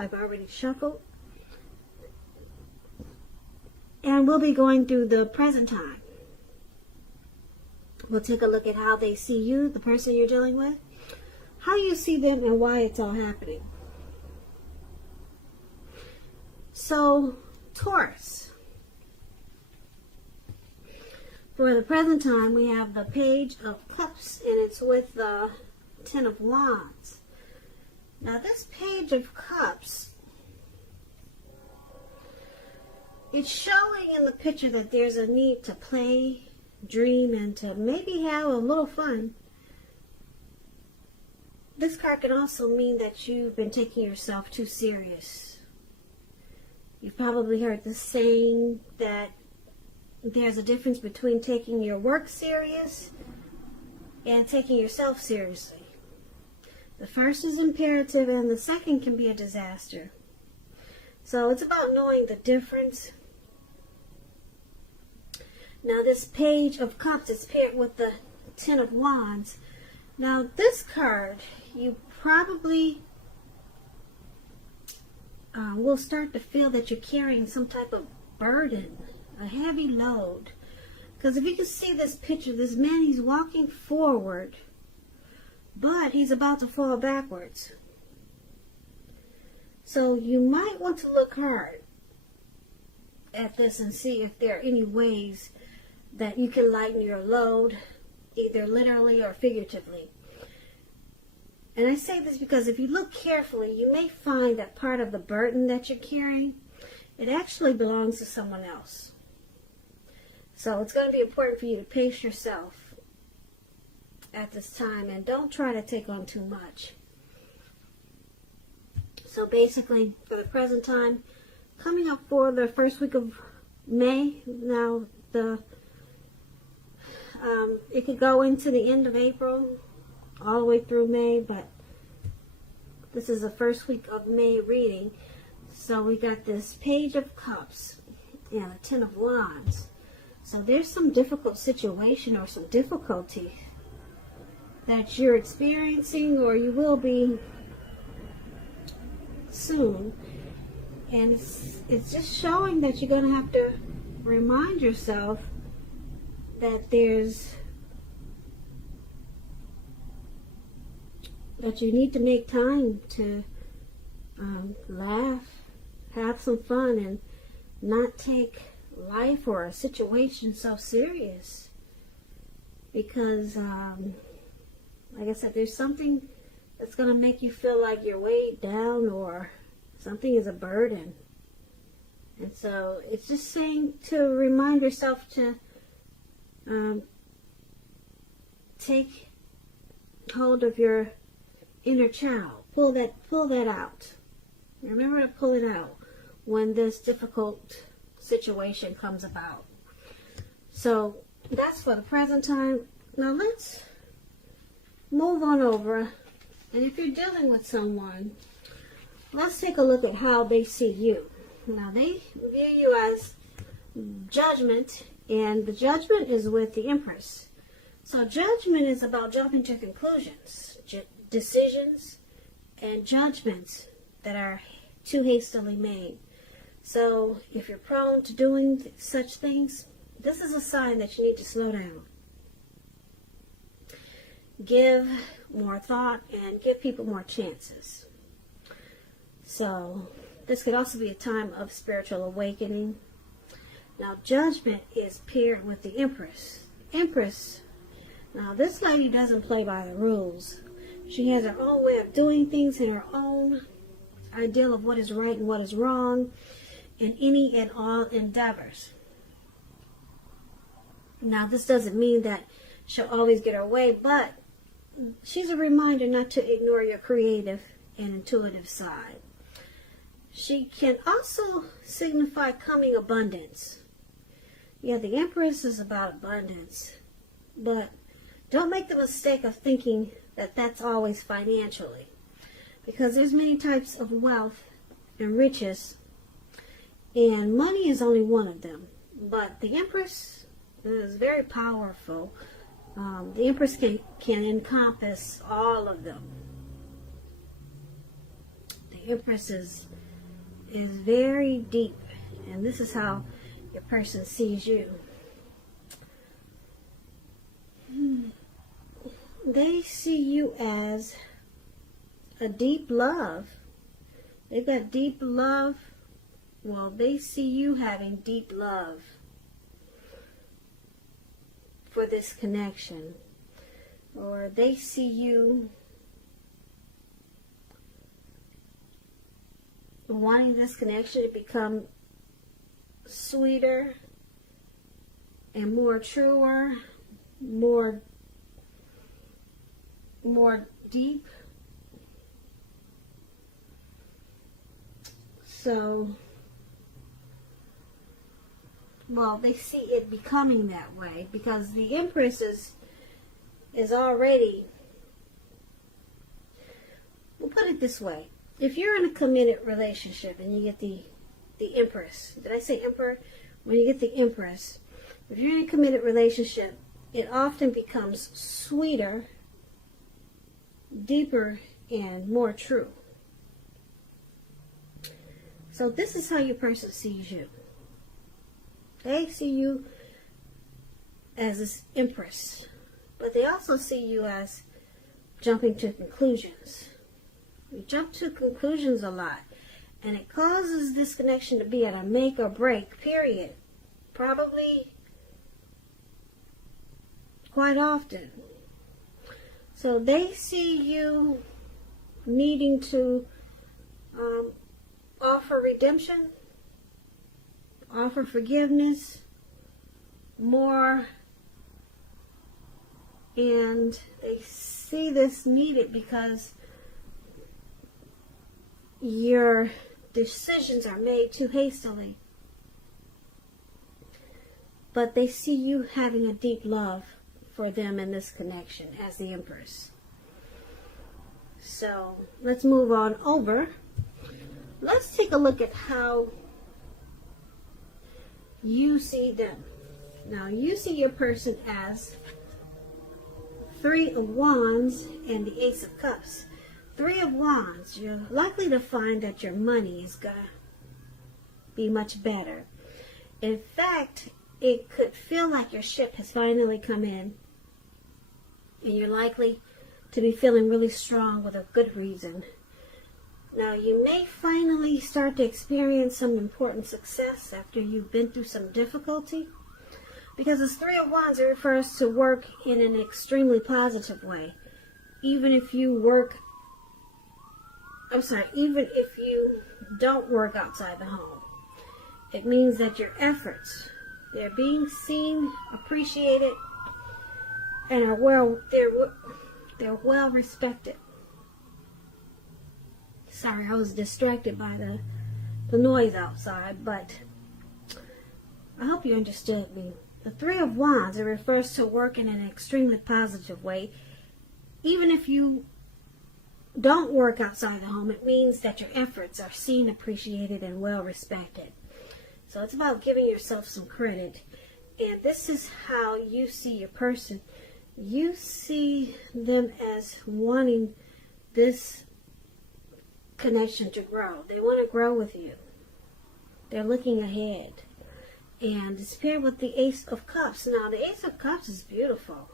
I've already shuffled. And we'll be going through the present time. We'll take a look at how they see you, the person you're dealing with, how you see them, and why it's all happening. So, Taurus. For the present time, we have the Page of Cups, and it's with the Ten of Wands. Now, this Page of Cups, it's showing in the picture that there's a need to play, dream, and to maybe have a little fun. This card can also mean that you've been taking yourself too serious. You've probably heard the saying that there's a difference between taking your work serious and taking yourself seriously. The first is imperative and the second can be a disaster. So it's about knowing the difference. Now this Page of Cups is paired with the Ten of Wands. Now this card, you probably will start to feel that you're carrying some type of burden, a heavy load. Because if you can see this picture, this man, he's walking forward, but he's about to fall backwards. So you might want to look hard at this and see if there are any ways that you can lighten your load, either literally or figuratively. And I say this because if you look carefully, you may find that part of the burden that you're carrying, it actually belongs to someone else. So it's going to be important for you to pace yourself at this time and don't try to take on too much. So basically, for the present time, coming up for the first week of May, now it could go into the end of April, all the way through May, but this is the first week of May reading. So we got this Page of Cups and a Ten of Wands. So there's some difficult situation or some difficulty that you're experiencing or you will be soon. And it's just showing that you're going to have to remind yourself that that you need to make time to laugh, have some fun, and not take life or a situation so serious. Because, like I said, there's something that's going to make you feel like you're weighed down or something is a burden. And so it's just saying to remind yourself to take hold of your inner child. Pull that out. Remember to pull it out when this difficult situation comes about. So that's for the present time. Now let's move on over. And if you're dealing with someone, let's take a look at how they see you. Now they view you as judgment, and the judgment is with the Empress. So judgment is about jumping to conclusions, decisions, and judgments that are too hastily made. So if you're prone to doing such things, this is a sign that you need to slow down. Give more thought and give people more chances. So this could also be a time of spiritual awakening. Now judgment is paired with the Empress. Empress, now this lady doesn't play by the rules. She has her own way of doing things and her own ideal of what is right and what is wrong in any and all endeavors. Now this doesn't mean that she'll always get her way, but she's a reminder not to ignore your creative and intuitive side. She can also signify coming abundance. Yeah, the Empress is about abundance, but don't make the mistake of thinking that that's always financially, because there's many types of wealth and riches, and money is only one of them. But the Empress is very powerful. The Empress can encompass all of them. The Empress is very deep, and this is how your person sees you. They see you as a deep love. They've got deep love. Well, they see you having deep love for this connection. Or they see you wanting this connection to become sweeter and more truer, more deep. So, well, they see it becoming that way because the Empress is already, we'll put it this way. If you're in a committed relationship and you get the Empress, did I say Emperor? When you get the Empress, if you're in a committed relationship, it often becomes sweeter, deeper, and more true. So this is how your person sees you. They see you as this Empress, but they also see you as jumping to conclusions. You jump to conclusions a lot, and it causes this connection to be at a make or break period. Probably quite often. So they see you needing to offer redemption, offer forgiveness more, and they see this needed because your decisions are made too hastily. But they see you having a deep love for them in this connection as the Empress. So let's move on over. Let's take a look at how you see them. Now, you see your person as Three of Wands and the Ace of Cups. Three of Wands, you're likely to find that your money is going to be much better. In fact, it could feel like your ship has finally come in, and you're likely to be feeling really strong with a good reason. Now, you may finally start to experience some important success after you've been through some difficulty. Because it's Three of Wands, it refers to work in an extremely positive way. Even if you don't work outside the home. It means that your efforts, they're being seen, appreciated, and they're well respected. Sorry, I was distracted by the noise outside, but I hope you understood me. The Three of Wands, it refers to work in an extremely positive way. Even if you don't work outside the home, it means that your efforts are seen, appreciated, and well respected. So it's about giving yourself some credit. And this is how you see your person. You see them as wanting this connection to grow. They want to grow with you. They're looking ahead. And it's paired with the Ace of Cups. Now, the Ace of Cups is beautiful.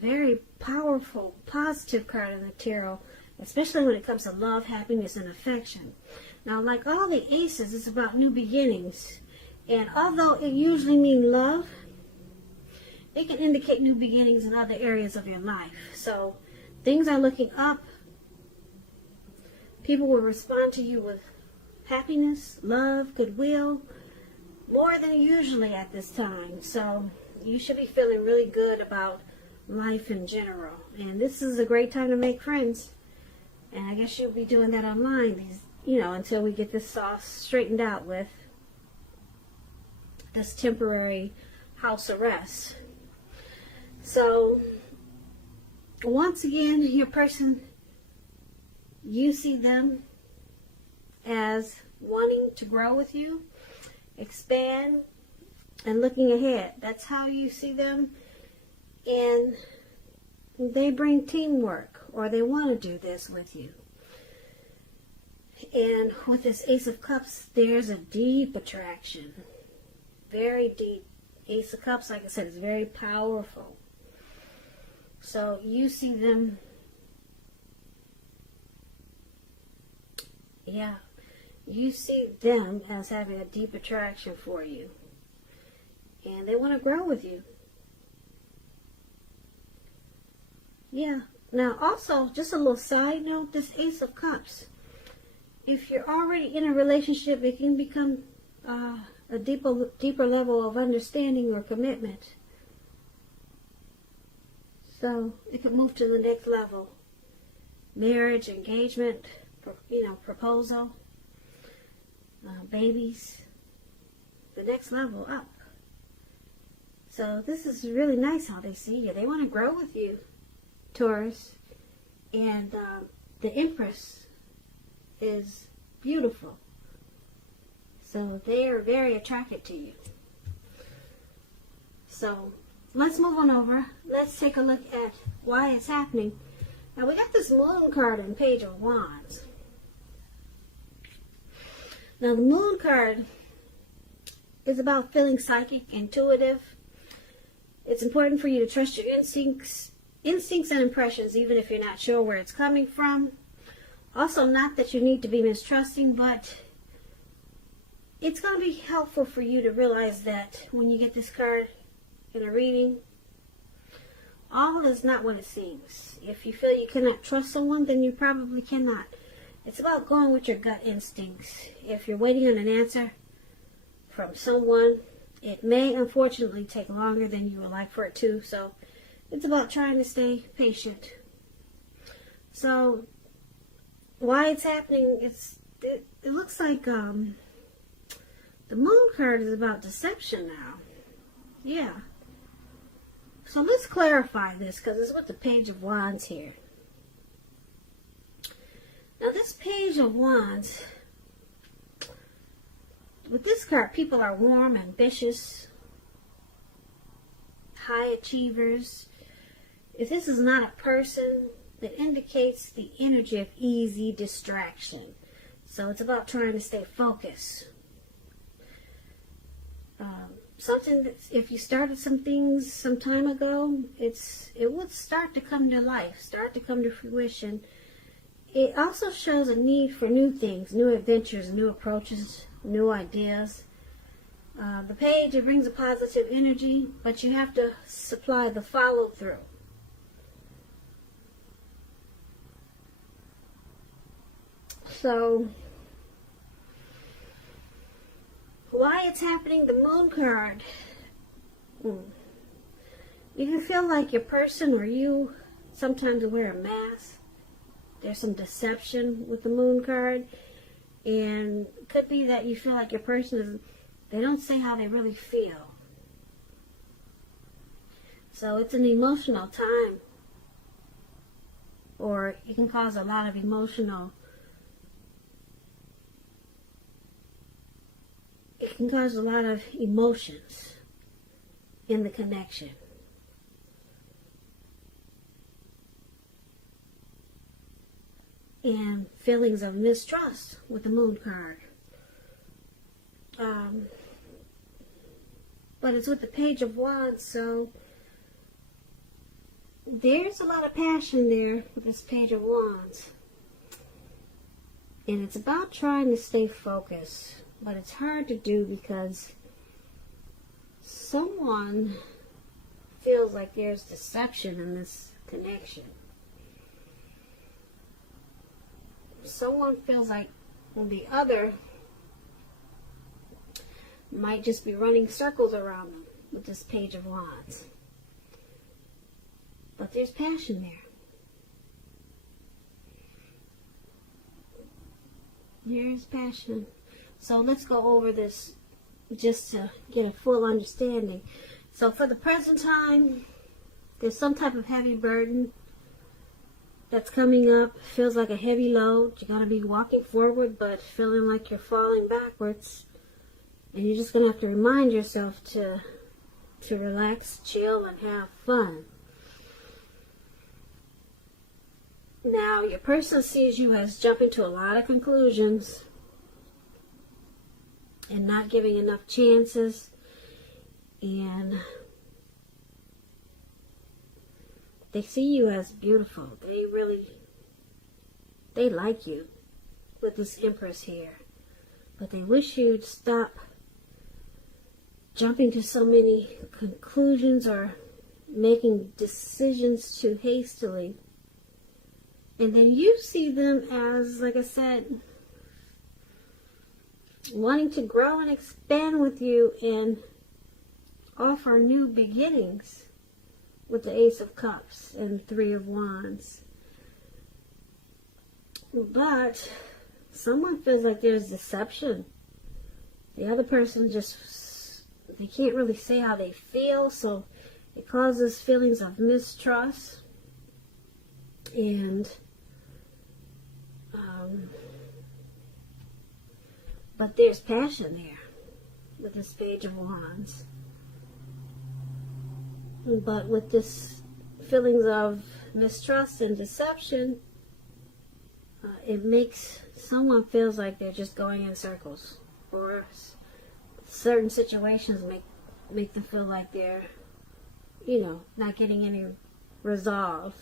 Very powerful, positive card in the tarot, especially when it comes to love, happiness, and affection. Now, like all the aces, it's about new beginnings. And although it usually means love, it can indicate new beginnings in other areas of your life. So, things are looking up. People will respond to you with happiness, love, goodwill, more than usually at this time. So you should be feeling really good about life in general. And this is a great time to make friends. And I guess you'll be doing that online, until we get this all straightened out with this temporary house arrest. So once again, your person, you see them as wanting to grow with you, expand, and looking ahead. That's how you see them. And they bring teamwork, or they want to do this with you. And with this Ace of Cups, there's a deep attraction. Very deep. Ace of Cups, like I said, is very powerful. So you see them, yeah, you see them as having a deep attraction for you. And they want to grow with you. Yeah. Now also, just a little side note, this Ace of Cups, if you're already in a relationship, it can become a deeper level of understanding or commitment. So it could move to the next level. Marriage, engagement, proposal, babies, the next level up. So this is really nice how they see you. They want to grow with you, Taurus. And the Empress is beautiful. So they are very attracted to you. So let's move on over. Let's take a look at why it's happening. Now we got this Moon card in Page of Wands. Now the Moon card is about feeling psychic, intuitive. It's important for you to trust your instincts and impressions, even if you're not sure where it's coming from. Also, not that you need to be mistrusting, but it's going to be helpful for you to realize that when you get this card in a reading, all is not what it seems. If you feel you cannot trust someone, then you probably cannot. It's about going with your gut instincts. If you're waiting on an answer from someone, it may unfortunately take longer than you would like for it to. So it's about trying to stay patient. So why it's happening, it looks like the Moon card is about deception now. Yeah. So let's clarify this, because it's with the Page of Wands here. Now this Page of Wands, with this card, people are warm, ambitious, high achievers. If this is not a person, that indicates the energy of easy distraction. So it's about trying to stay focused. Something that, if you started some things some time ago, it would start to come to life, start to come to fruition. It also shows a need for new things, new adventures, new approaches, new ideas. The page, it brings a positive energy, but you have to supply the follow-through. So, why it's happening, the Moon card. You can feel like your person or you sometimes wear a mask. There's some deception with the Moon card. And it could be that you feel like your person they don't say how they really feel. So it's an emotional time. Or it can cause a lot of emotional. It can cause a lot of emotions in the connection. And feelings of mistrust with the Moon card. But it's with the Page of Wands, so there's a lot of passion there with this Page of Wands. And it's about trying to stay focused. But it's hard to do because someone feels like there's deception in this connection. Someone feels like the other might just be running circles around them with this Page of Wands. But there's passion there. There's passion. So let's go over this just to get a full understanding. So for the present time, there's some type of heavy burden that's coming up. Feels like a heavy load. You're going to be walking forward but feeling like you're falling backwards. And you're just going to have to remind yourself to relax, chill, and have fun. Now, your person sees you as jumping to a lot of conclusions and not giving enough chances, and they see you as beautiful. They like you with this Empress here, but they wish you'd stop jumping to so many conclusions or making decisions too hastily. And then you see them as, like I said, wanting to grow and expand with you and offer new beginnings with the Ace of Cups and Three of Wands. But someone feels like there's deception. The other person they can't really say how they feel, so it causes feelings of mistrust. And but there's passion there with this Page of Wands. But with this feelings of mistrust and deception, it makes someone feels like they're just going in circles, or certain situations make them feel like they're, not getting any resolve.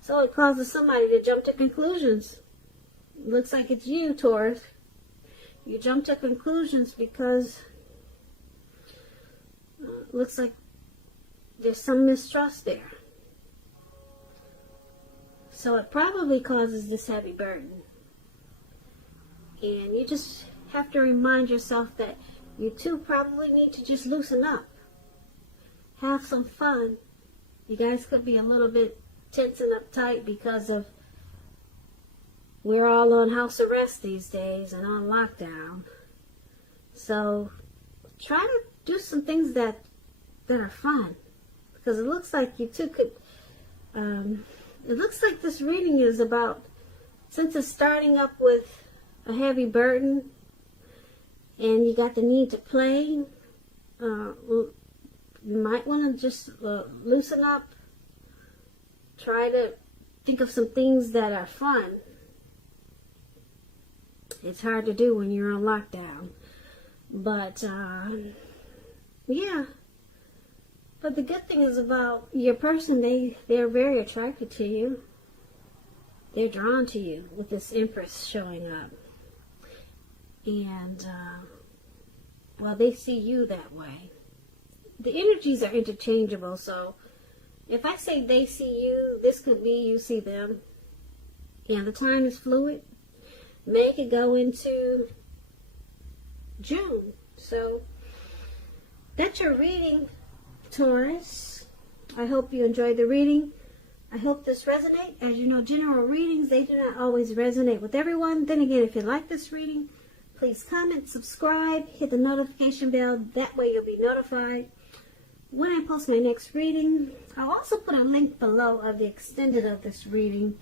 So it causes somebody to jump to conclusions. Looks like it's you, Taurus. You jump to conclusions because looks like there's some mistrust there. So it probably causes this heavy burden. And you just have to remind yourself that you two probably need to just loosen up. Have some fun. You guys could be a little bit tense and uptight because of we're all on house arrest these days and on lockdown. So try to do some things that are fun, because it looks like you two could it looks like this reading is about, since it's starting up with a heavy burden and you got the need to play, you might want to just loosen up. Try to think of some things that are fun. It's hard to do when you're on lockdown. But, yeah. But the good thing is about your person, they're very attracted to you. They're drawn to you with this Empress showing up. And, well, they see you that way. The energies are interchangeable, so if I say they see you, this could be you see them. And the time is fluid. May could go into June. So that's your reading, Taurus. I hope you enjoyed the reading. I hope this resonates. As you know, general readings, they do not always resonate with everyone. Then again, if you like this reading, please comment, subscribe, hit the notification bell. That way you'll be notified when I post my next reading. I'll also put a link below of the extended of this reading.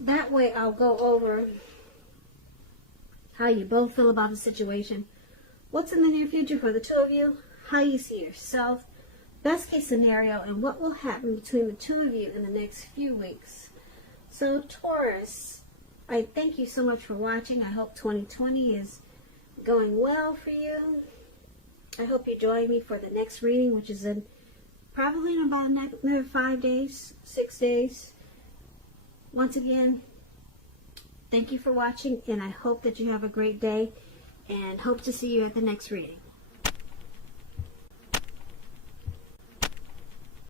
That way I'll go over how you both feel about the situation, what's in the near future for the two of you, how you see yourself, best case scenario, and what will happen between the two of you in the next few weeks. So Taurus, I thank you so much for watching. I hope 2020 is going well for you. I hope you join me for the next reading, which is probably in about another 5 days, 6 days. Once again, thank you for watching, and I hope that you have a great day, and hope to see you at the next reading.